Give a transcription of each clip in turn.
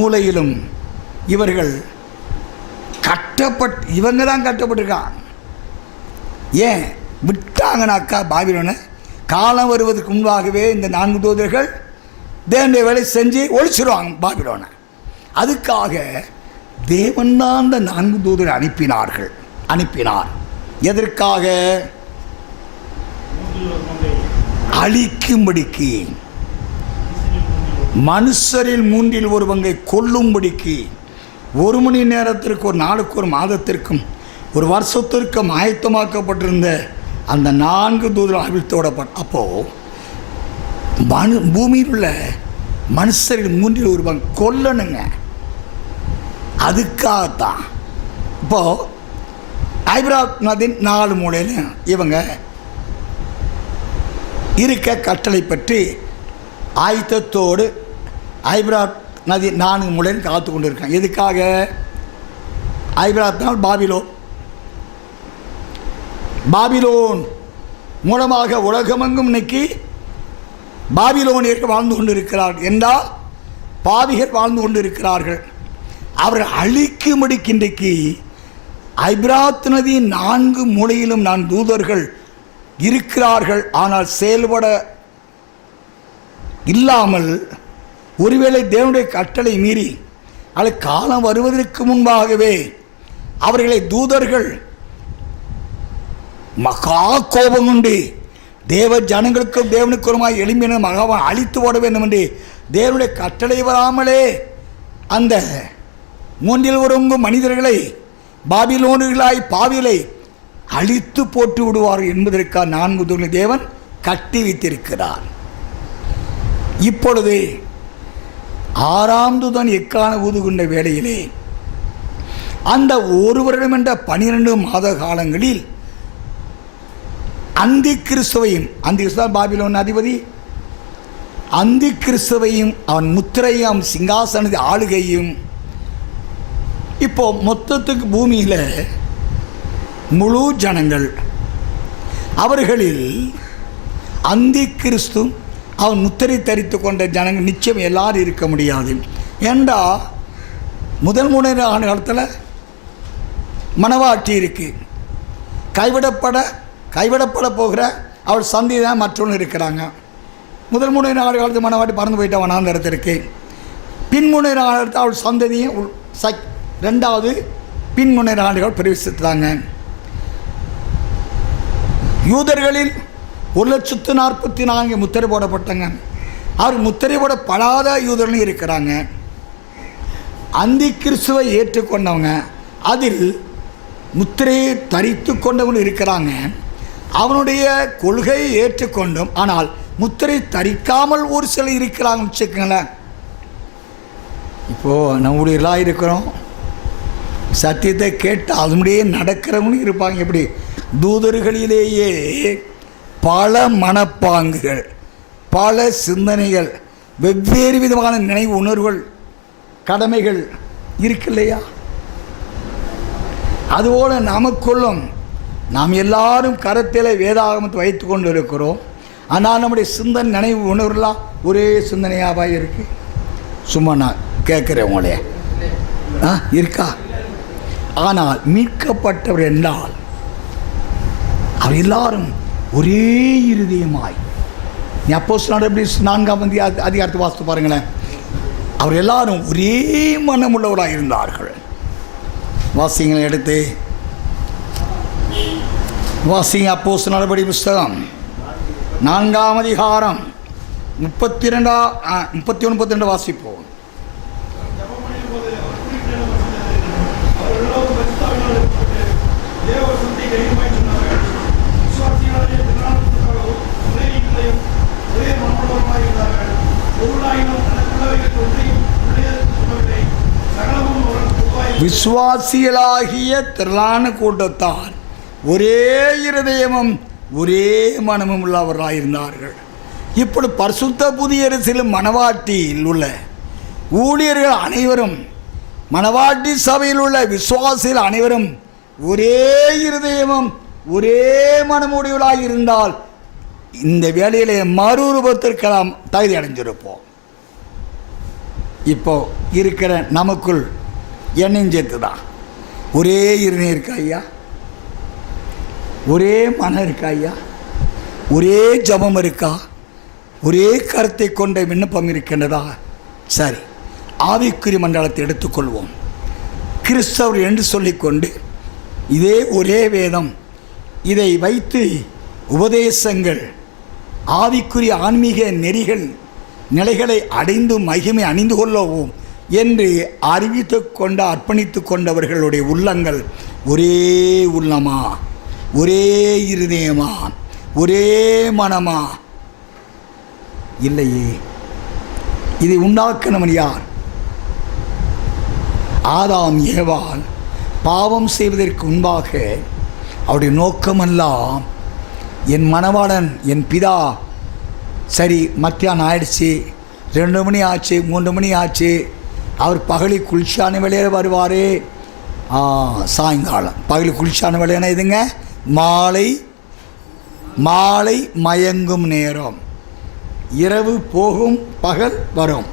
மூலையிலும் இவர்கள் கட்டப்பட் இவங்க தான் கட்டப்பட்டிருக்காங்க. ஏன்? விட்டாங்கனாக்கா பாபிலோனை காலம் வருவதற்கு முன்பாகவே இந்த நான்கு தூதர்கள் தேவனுடைய வேலை செஞ்சு ஒழிச்சிருவாங்க பாபிலோனை. அதுக்காக தேவன் தான் அந்த நான்கு தூதரை அனுப்பினார்கள். அனுப்பினார். எதற்காக? அழிக்கும்படிக்கு. மனுஷரில் மூன்றில் ஒருவங்கை கொல்லும்படிக்கு ஒரு மணி நேரத்திற்கு ஒரு நாளுக்கு ஒரு மாதத்திற்கும் ஒரு வருஷத்திற்கும் ஆயத்தமாக்கப்பட்டிருந்த அந்த நான்கு தூதர் அவிழ்த்தோடப்பட்ட அப்போது மனு பூமியில் உள்ள மனுஷரில் மூன்றில் ஒருவங்க கொல்லணுங்க. அதுக்காகத்தான். இப்போது ஐப்ராத் நதின் நாலு மூலையிலும் இவங்க இருக்க கட்டளை பற்றி ஆயத்தத்தோடு ஐப்ராத் நதி நான்கு முறையும் காத்து கொண்டு இருக்காங்க எதுக்காக ஐப்ராத்னால் பாபிலோன். பாபிலோன் மூலமாக உலகமெங்கும் இன்னைக்கு பாபிலோனியர்கள் வாழ்ந்து கொண்டு இருக்கிறார்கள் என்றால் பாவிகர் வாழ்ந்து கொண்டு இருக்கிறார்கள் அவர்கள் அழிக்கும்படிக்கு இன்றைக்கு ஐப்ராத் நதி நான்கு மூலையிலும் நான் தூதர்கள் இருக்கிறார்கள். ஆனால் செயல்பட இல்லாமல் ஒருவேளை தேவனுடைய கட்டளை மீறி அது காலம் வருவதற்கு முன்பாகவே அவர்களை தூதர்கள் மகா கோபம் உண்டு. தேவ ஜனங்களுக்கும் தேவனுக்குமாய் எளிமையான மகாவன் அழித்து ஓட வேண்டும் என்று தேவனுடைய கட்டளை வராமலே அந்த மூன்றில் ஒருங்கும் மனிதர்களை பாபிலோனுகளாய் பாவிலை அழித்து போட்டு விடுவார்கள் என்பதற்காக நான்கு தேவன் கட்டி வைத்திருக்கிறார். இப்பொழுது ஆறாம் தூதன் எக்கான ஊதுகின்ற வேளையிலே அந்த ஒரு வருடம் என்ற பனிரெண்டு மாத காலங்களில் அந்தி கிறிஸ்துவையும் அந்தி கிறிஸ்துவ பாபிலோன் அதிபதி அந்தி கிறிஸ்துவையும் அவன் முத்திரையும் சிங்காசனது ஆளுகையும் இப்போ மொத்தத்துக்கு பூமியில் முழு ஜனங்கள் அவர்களில் அந்தி கிறிஸ்து அவன் முத்திரை தரித்து கொண்ட ஜனங்கள் நிச்சயம் எல்லாரும் இருக்க முடியாது. ஏண்டா? முதல் மூணு ஆண்டு காலத்தில் மனவாட்டி இருக்குது கைவிடப்பட கைவிடப்பட போகிற அவள் சந்தி தான் மற்றவங்க இருக்கிறாங்க. முதல் மூணு ஆண்டு காலத்து மனவாட்டி பறந்து போயிட்ட வனாந்தரத்திற்கு பின்முனை ஆண்டு அவள் சந்ததியும் உள்- சக் ரெண்டாவது பின்முனை ஆண்டுகள் பிரவேசித்தாங்க. யூதர்களில் ஒரு லட்சத்து நாற்பத்தி நான்கு முத்திரை போடப்பட்டங்க. அவர் முத்திரை போடப்படாத யூதர்களும் இருக்கிறாங்க. அந்தி கிறிஸ்துவை ஏற்றுக்கொண்டவங்க அதில் முத்திரையை தரித்து கொண்டவங்களும் இருக்கிறாங்க. அவனுடைய கொள்கையை ஏற்றுக்கொண்டும் ஆனால் முத்திரை தரிக்காமல் ஒரு சிலர் இருக்கிறாங்கன்னு வச்சுக்கோங்களேன். இப்போது நம்முடையலாம் இருக்கிறோம். சத்தியத்தை கேட்டு அதனுடைய நடக்கிறவங்களும் இருப்பாங்க. எப்படி? தூதர்களிலேயே பல மனப்பாங்குகள் பல சிந்தனைகள் வெவ்வேறு விதமான நினைவு உணர்வுகள் கடமைகள் இருக்கு இல்லையா? அதுபோல் நமக்குள்ளும் நாம் எல்லாரும் கரத்தில் வேதாகமத்தை வைத்து கொண்டு இருக்கிறோம் ஆனால் நம்முடைய சிந்தனை நினைவு உணர்வுலாம் ஒரே சிந்தனையாவா இருக்கு. சும்மா நான் கேட்குறேன் உங்களே. ஆ இருக்கா? ஆனால் மீட்கப்பட்டவர் என்றால் அவர் எல்லாரும் ஒரே இருதயமாய். நீ அப்போஸ் நடபடி நான்காம் வந்து அதிகாரத்தை வாசித்து பாருங்களேன். அவர் எல்லாரும் ஒரே மனமுள்ளவராக இருந்தார்கள். வாசிங்களை எடுத்து. வாசிங்க அப்போஸ் நடபடி புஸ்தகம்? நான்காம் அதிகாரம். முப்பத்தி ரெண்டா முப்பத்தி ஒன்று முப்பத்தி ரெண்டு வாசிப்போம். விசுவாசிகளாகிய திரளான கூட்டத்தார் ஒரே இருதயமும் ஒரே மனமும் உள்ளவர்களாயிருந்தார்கள். இப்படி பரிசுத்த புதிய அரசிலும் மணவாட்டியில் உள்ள ஊழியர்கள் அனைவரும் மணவாட்டி சபையில் உள்ள விசுவாசிகள் அனைவரும் ஒரே இருதயமும் ஒரே மனமுடிவுகளாக இருந்தால் இந்த வேலையிலே மறுரூபத்திற்கு நாம் தகுதி அடைஞ்சிருப்போம் இப்போ இருக்கிற நமக்குள் என்னையும் சேர்த்து தான். ஒரே இருநீர் இருக்கா ஐயா? ஒரே மனம் இருக்கா ஐயா? ஒரே ஜபம் இருக்கா? ஒரே கருத்தை கொண்ட விண்ணப்பம் இருக்கின்றதா? சரி ஆவிக்குறி மண்டலத்தை எடுத்துக்கொள்வோம். கிறிஸ்தவர் என்று சொல்லிக்கொண்டு இதே ஒரே வேதம் இதை வைத்து உபதேசங்கள் ஆவிக்குரிய ஆன்மீக நெறிகள் நிலைகளை அடைந்து மகிமை அணிந்து கொள்ளவும் என்று அறிவித்து கொண்ட அர்ப்பணித்து கொண்டவர்களுடைய உள்ளங்கள் ஒரே உள்ளமா? ஒரே இருதயமா? ஒரே மனமா? இல்லையே. இதை உண்டாக்கினவன் யார்? ஆதாம் ஏவால் பாவம் செய்வதற்கு முன்பாக அவருடைய நோக்கமெல்லாம் என் மணவாளன் என் பிதா சரி மத்தியானம் ஆயிடுச்சு. ரெண்டு மணி ஆச்சு மூன்று மணி ஆச்சு. அவர் பகலி குளிர்ச்சியான வேலையில் வருவார். சாயங்காலம். பகலி குளிர்ச்சியான வேலையான இதுங்க? மாலை மாலை மயங்கும் நேரம். இரவு போகும் பகல் வரும்.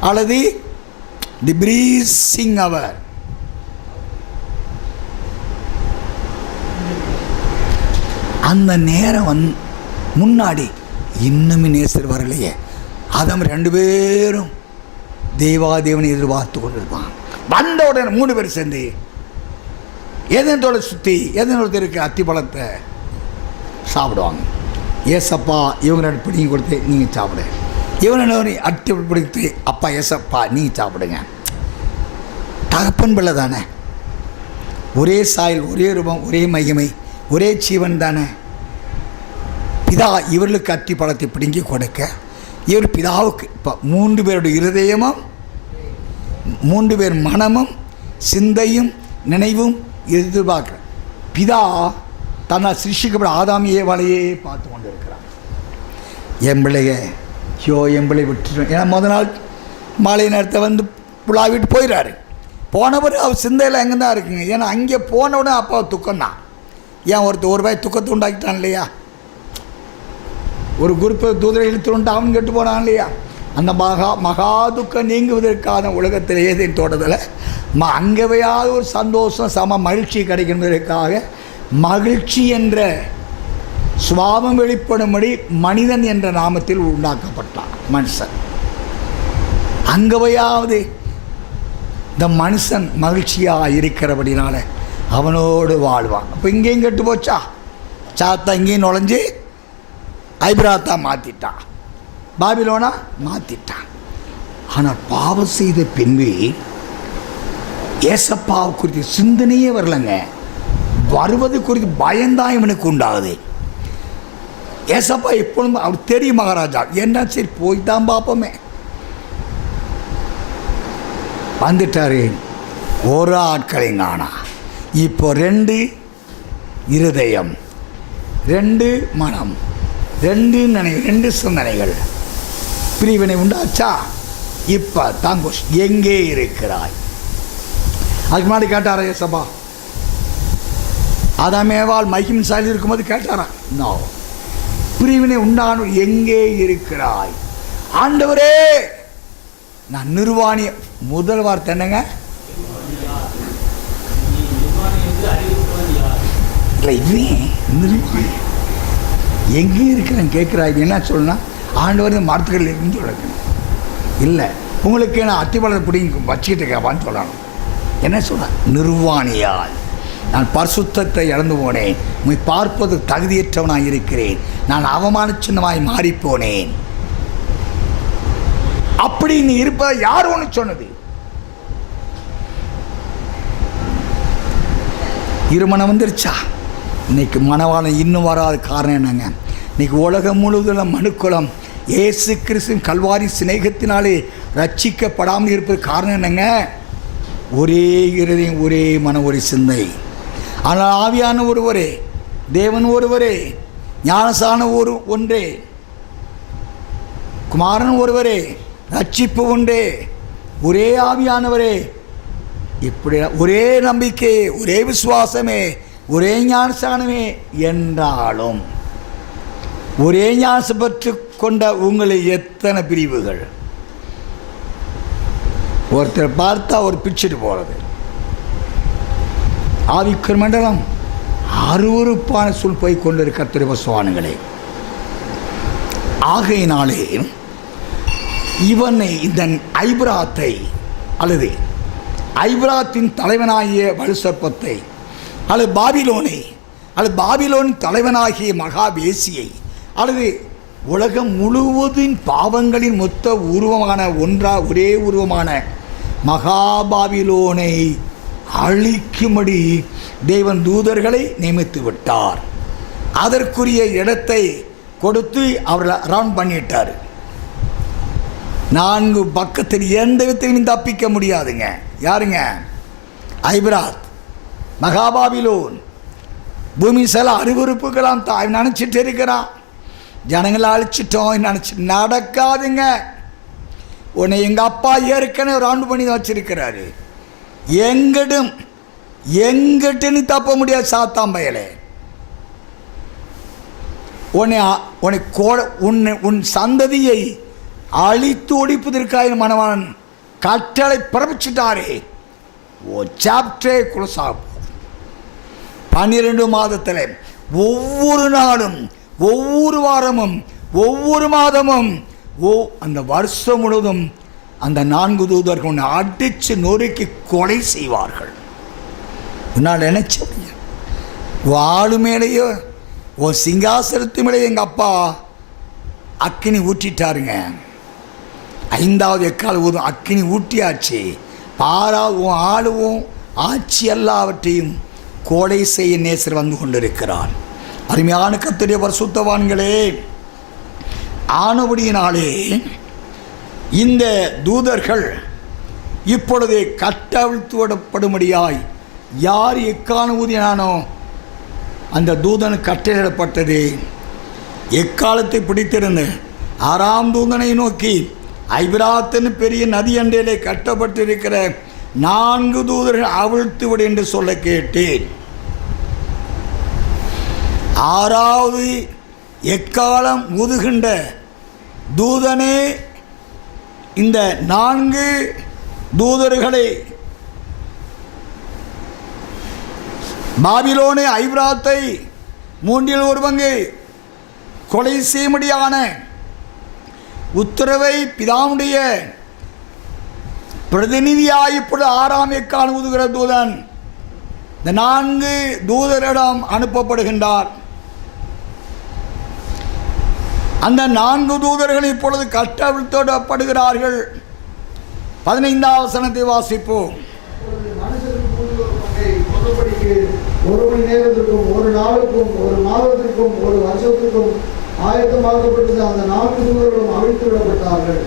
அல்லது தி பிரீசிங் அவர். அந்த நேரம் வந் முன்னாடி இன்னும் நேசர் வரலையே. அதம் ரெண்டு பேரும் தேவாதேவனை எதிர்பார்த்து கொண்டிருப்பான். வந்த உடனே மூணு பேர் சேர்ந்து எதனோட சுற்றி எதனோட இருக்க அத்திப்பழத்தை சாப்பிடுவாங்க. ஏசப்பா இவங்க பிடிங்கி கொடுத்து நீங்கள் சாப்பிடு. இவனை அட்டி பிடித்து அப்பா ஏசப்பா நீங்கள் சாப்பிடுங்க. தகப்பன் பிள்ளை தானே. ஒரே சாயல் ஒரே ரூபம் ஒரே மகிமை ஒரே ஜீவன் தானே. பிதா இவர்களுக்கு அத்தி பழத்தை பிடுங்கி கொடுக்க இவர் பிதாவுக்கு. இப்போ மூன்று பேருடைய இருதயமும் மூன்று பேர் மனமும் சிந்தையும் நினைவும் எதிர்பார்க்க பிதா தன்னால் சிருஷிக்கப்பட ஆதாமியே வலையே பார்த்து கொண்டு இருக்கிறார் என் பிள்ளைய ஐயோ என் பிள்ளை விட்டுட்டோம் ஏன்னா முத நாள் மாலை நேரத்தை வந்து புலாவிட்டு போயிடுறாரு போனவர் அவர் சிந்தையில் எங்கே தான் இருக்குங்க? ஏன்னா அங்கே போனவுடனே அப்பா துக்கம் தான் ஏன் ஒருத்தர் ஒரு ரூபாய் துக்கத்தை உண்டாக்கிட்டான் இல்லையா? ஒரு குறிப்பை தூதரை இழுத்துட்டு அவன் கெட்டு போனான் இல்லையா? அந்த மகா மகா துக்கம் நீங்குவதற்கான உலகத்தில் ஏதே தோட்டத்தில் ம அங்கேயாவது ஒரு சந்தோஷம் சம மகிழ்ச்சி கிடைக்கிறதற்காக மகிழ்ச்சி என்ற சுவாபம் வெளிப்படும்படி மனிதன் என்ற நாமத்தில் உண்டாக்கப்பட்டான் மனுஷன். அங்கவையாவது இந்த மனுஷன் மகிழ்ச்சியாக இருக்கிறபடினால அவனோடு வாழ்வான். அப்போ இங்கேயும் கெட்டு போச்சா? சாத்தா இங்கேயும் நுழைஞ்சு ஐப்ராத்தா மாற்றிட்டான் பாபிலோனா மாற்றிட்டான் ஆனால் பாவம் செய்த பின்பு ஏசப்பாவை குறித்து சிந்தனையே வரலங்க. வருவது குறித்து பயந்தான் இவனுக்கு உண்டாகுது. ஏசப்பா எப்பொழுதும் அவர் தெரியும் மகாராஜா. என்ன சரி போய் தான் பார்ப்போமே. வந்துட்டாரு. ஒரு ஆட்களை காணா. இப்போ ரெண்டு இருதயம் ரெண்டு மனம். ரெண்டு நினை ரெண்டு சிந்தனைகள் பிரிவினை உண்டாச்சா? இப்போ தாங்கோஷ் எங்கே இருக்கிறாய்? அதுக்கு முன்னாடி கேட்டாரா ஏசப்பா அதாமேவால் மகிம் சாலி இருக்கும்போது கேட்டாரா? நோ பிரிவினை உண்டான எங்கே இருக்கிறாய்? ஆண்டவரே! நான் நிர்வாணி முதல் வார்த்தை என்னங்க? இல்லை இவன் நிர்வாணி. எங்கே இருக்கிறேன் கேட்குறாய் என்ன சொல்லணும்னா ஆண்டவர் மரத்துக்கள் இருக்குன்னு சொல்லணும் இல்லை உங்களுக்கு நான் அத்திப்பழத்தை பிடிங்க வச்சுக்கிட்டு இருக்கேன் சொல்லணும். என்ன சொல்ல நிர்வாணியால் நான் பரிசுத்தத்தை இழந்து போனேன். உம்மை பார்ப்பது தகுதியற்றவனாக இருக்கிறேன். நான் அவமான சின்னமாய் மாறிப்போனேன் அப்படி நீ இருப்ப யார் ஒன்று சொன்னது? இருமணம் வந்துருச்சா? இன்னைக்கு மனவாளம் இன்னும் வராத காரணம் என்னங்க? இன்னைக்கு உலகம் முழுவதும் மனுக்குலம் இயேசு கிறிஸ்துவின் கல்வாரி சிநேகத்தினாலே ரட்சிக்கப்படாமல் இருப்பது காரணம் என்னங்க? ஒரே இருதயம் ஒரே மன ஒரு சிந்தை. ஆனால் ஆவியான ஒருவரே தேவன் ஒருவரே ஞானசான ஒரு ஒன்றே குமாரன் ஒருவரே ரட்சிப்பு ஒன்றே ஒரே ஆவியானவரே இப்படி ஒரே நம்பிக்கை ஒரே விசுவாசமே ஒரே ஞானஸ்தானமே என்றாலும் ஒரே ஞானசம் பெற்று கொண்ட உங்களை எத்தனை பிரிவுகள்? ஒருத்தர் பார்த்தா ஒரு பிச்சுட்டு போகிறது ஆவிக்கர் மண்டலம் அருவருப்பான சொல் போய் கொண்டிருக்க திருவசுவானுங்களே ஆகையினாலே இவனை இந்த ஐப்ராத்தை அல்லது ஐப்ராத்தின் தலைவனாகிய வலுசற்பத்தை அல்லது பாபிலோனை அல்லது பாபிலோன் தலைவனாகிய மகாவேசியை அல்லது உலகம் முழுவதின் பாவங்களின் மொத்த உருவமான ஒன்றா ஒரே உருவமான மகாபாபிலோனை அழிக்கும்படி தேவன் தூதர்களை நியமித்து விட்டார். அதற்குரிய இடத்தை கொடுத்து அவர்களை ரவுண்ட் பண்ணிட்டார். நான்கு பக்கத்தில் எந்த விதத்திலும் தப்பிக்க முடியாதுங்க. யாருங்க? ஐப்ராத். மகாபாபிலோன். பூமி சில அறிவுறுப்புகளாம் தாய் நினச்சிட்டு இருக்கிறான் ஜனங்களை அழிச்சிட்டோம் நினச்சி நடக்காதுங்க. உன்னை எங்கள் அப்பா ஏற்கனவே ராண்டு பண்ணி தான் வச்சிருக்கிறாரு. எங்கிட்டும் எங்கிட்ட நீ தப்ப முடியாது சாத்தாம் பயலே. உன்னை உன்னை கோட உன்னை உன் சந்ததியை அழித்து ஒழிப்பதற்காக மனவான் கட்டளை பிறப்பிச்சிட்டாரே. ஓ சாப்டரே குலசாகும் பன்னிரெண்டு மாதத்தில் ஒவ்வொரு நாளும் ஒவ்வொரு வாரமும் ஒவ்வொரு மாதமும் ஓ அந்த வருஷம் முழுவதும் அந்த நான்கு தூதர்கள் உன்னை அடித்து நொறுக்கி கொலை செய்வார்கள். உன்னால் நினைச்ச வாழு மேலேயோ ஓ சிங்காசனத்து மேலே எங்கள் அப்பா அக்கினி ஊற்றிட்டாருங்க. ஐந்தாவது எக்கால் ஊதும் அக்கினி ஊட்டியாச்சு. பாராவது உன் ஆளுவும் ஆட்சி எல்லாவற்றையும் கோடை செய்ய நேசர் வந்து கொண்டிருக்கிறார் அருமையான கத்துடைய பரிசுத்தவான்களே ஆனபடியினாலே இந்த தூதர்கள் இப்பொழுது கட்டவிழ்த்து விடப்படும்படியாய் யார் எக்கான ஊதினானோ அந்த தூதன் கட்டளிடப்பட்டது எக்காலத்தை பிடித்திருந்து ஆறாம் தூதனை நோக்கி ஐபிராத்தன் பெரிய நதி அண்டையிலே கட்டப்பட்டிருக்கிற நான்கு தூதர்கள் அவிழ்த்து விடு என்று சொல்ல கேட்டேன். ஆறாவது எக்காலம் முதுகின்ற தூதனே இந்த நான்கு தூதர்களை பாபிலோனே ஐப்ராத்தை மூன்றில் ஒரு பங்கு கொலை செய்யும்படியான உத்தரவை பிதாவுடைய பிரதிநிதியாய் இப்பொழுது ஆறாம் எக்கால் ஊதுகிற தூதன். இந்த நான்கு தூதரிடம் அனுப்பப்படுகின்றார். அந்த நான்கு தூதர்கள் இப்பொழுது கட்டவிழ்த்தோடப்படுகிறார்கள் பதினைந்தாம் வசனத்தை வாசிப்போம். ஒரு மணி நேரத்திற்கும் ஒரு நாளுக்கும் ஒரு மாதத்திற்கும் ஒரு வருஷத்திற்கும் ஆயத்தமாக்கப்பட்டது அந்த நான்கு தூதர்களும் அழித்து விடப்பட்டார்கள்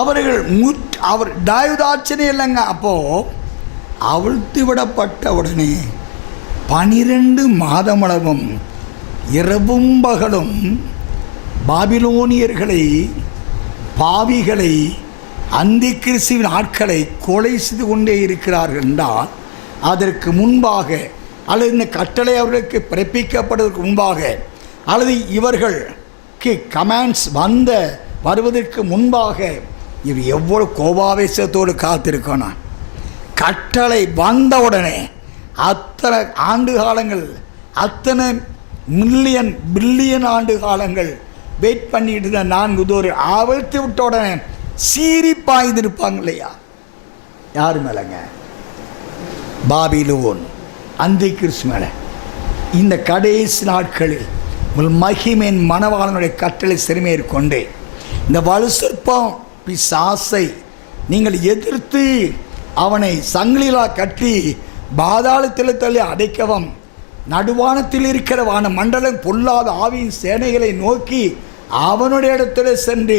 அவர்கள் முற் அவர் தாயுதாட்சணை இல்லைங்க. அப்போ அவிழ்த்து விடப்பட்ட உடனே பனிரெண்டு மாதமளவும் இரவும் பகலும் பாபிலோனியர்களை பாவிகளை அந்தி கிறிஸ்துவின் ஆட்களை கொலை செய்து கொண்டே இருக்கிறார்கள் என்றால் அதற்கு முன்பாக அல்லது இந்த கட்டளை அவர்களுக்கு பிறப்பிக்கப்படுவதற்கு முன்பாக அல்லது இவர்களுக்கு கமாண்ட்ஸ் வந்த வருவதற்கு முன்பாக இவர் எவ்வளவு கோபாவேசத்தோடு காத்திருக்கணும் கட்டளை வந்தவுடனே அத்தனை ஆண்டு காலங்கள் அத்தனை மில்லியன் பில்லியன் ஆண்டு காலங்கள் வெயிட் பண்ணிட்டு இருந்த நான்கு தோறு அவிழ்த்து விட்ட உடனே சீறி பாய்ந்திருப்பாங்க இல்லையா? யார் மேலங்க? பாபிலோன் அந்த கிறிஸ்து மேலே. இந்த கடைசி நாட்களில் உங்கள் மகிமையின் மணவாளனுடைய கட்டளை சிறுமையேற்கொண்டு இந்த வலு சிற்பம் பிசாசை நீங்கள் எதிர்த்து அவனை சங்கிலா கட்டி பாதாளத்தில் தள்ளி அடைக்கவும். நடுவானத்தில் இருக்கிற வான மண்டலம் பொல்லாத ஆவியின் சேனைகளை நோக்கி அவனுடைய இடத்துல சென்று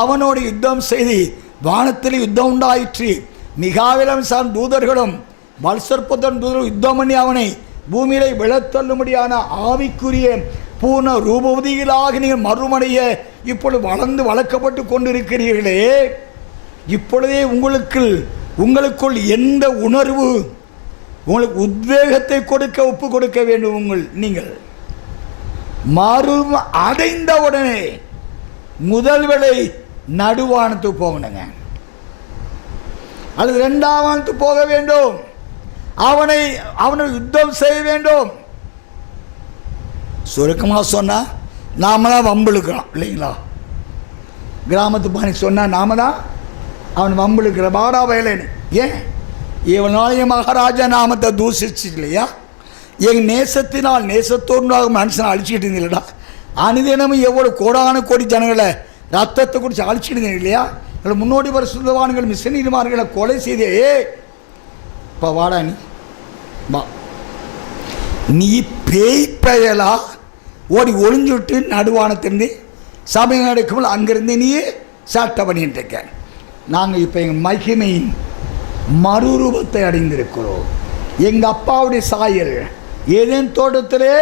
அவனோடு யுத்தம் செய்து வானத்தில் யுத்தம் உண்டாயிற்று. மிகாவிலம் சார்ந்த தூதர்களும் வல்சற்பத்தன் தூதர் யுத்தம் பண்ணி அவனை பூமியிலே விழத்தள்ளும்படியான ஆவிக்குரிய பூர்ண ரூபவதிகளாக நீங்கள் மறுமடைய இப்பொழுது வளர்ந்து வளர்க்கப்பட்டு கொண்டிருக்கிறீர்களே இப்பொழுதே உங்களுக்கு உங்களுக்குள் எந்த உணர்வு உங்களுக்கு உத்வேகத்தை கொடுக்க ஒப்பு கொடுக்க வேண்டும் உங்கள் நீங்கள். மறும அடைந்த உடனே முதல் வேலை நடுவானத்துக்கு போகணுங்க. அல்லது ரெண்டாம் போக வேண்டும். அவனை அவனை யுத்தம் செய்ய வேண்டும். சுருக்கமாக சொன்னால் நாம தான் வம்பிழுக்கிறோம் இல்லைங்களா? கிராமத்து பாணி சொன்னால் நாம தான் அவன் வம்பிழுக்கிற பாடா வயலேன்னு ஏன்? இவனாலேயே மகாராஜா நாமத்தை தூசிச்சு இல்லையா? என் நேசத்தினால் நேசத்தோடு மனுஷனை அழிச்சிக்கிட்டு இருந்தீங்களா அனுதினமும் எவ்வளோ கோடான கோடி ஜனங்களை ரத்தத்தை குடிச்சு அழிச்சிட்டு இருந்தீங்க இல்லையா? இல்லை முன்னோடி வர சுந்தவான்கள் மிஷனரிமார்களை கொலை செய்தே. இப்போ வாடா நீ. வா. நீ பேய் பெயலா ஓடி ஒளிஞ்சு விட்டு நடுவானத்திலிருந்து சமயம் நடக்கும்போது அங்கிருந்து நீயே சாட்டை பண்ணிட்டு இருக்க நாங்கள் இப்போ எங்கள் மகிமையின் மறுரூபத்தை அடைந்திருக்கிறோம். எங்கள் அப்பாவுடைய சாயல் ஏதேன் தோட்டத்திலே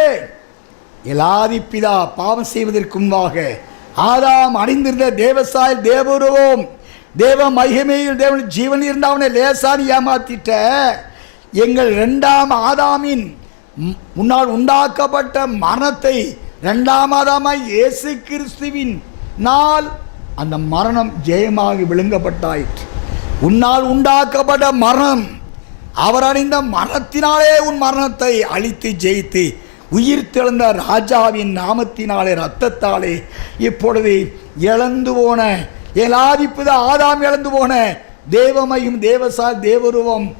எல்லாதி பிதா பாவம் செய்வதற்கு முன்பாக ஆதாம் அடைந்திருந்த தேவசாயல் தேவருவோம் தேவ மகிமையில் தேவன் ஜீவன் இருந்தவனை லேசான் ஏமாத்திட்ட எங்கள் ரெண்டாம் ஆதாமின் முன்னால் உண்டாக்கப்பட்ட மரணத்தை இரண்டாம் இயேசு கிறிஸ்துவின் நாள் அந்த மரணம் ஜெயமாகி விழுங்கப்பட்டாயிற்று. உன்னால் உண்டாக்கப்பட்ட மரணம் அவர் அறிந்த மரணத்தினாலே உன் மரணத்தை அழித்து ஜெயித்து உயிர் தெழுந்த ராஜாவின் நாமத்தினாலே ரத்தத்தாலே இப்பொழுது இழந்து போன ஏலாதிப்பது ஆதாம் இழந்து போன தேவமையும் தேவசா தேவருவம்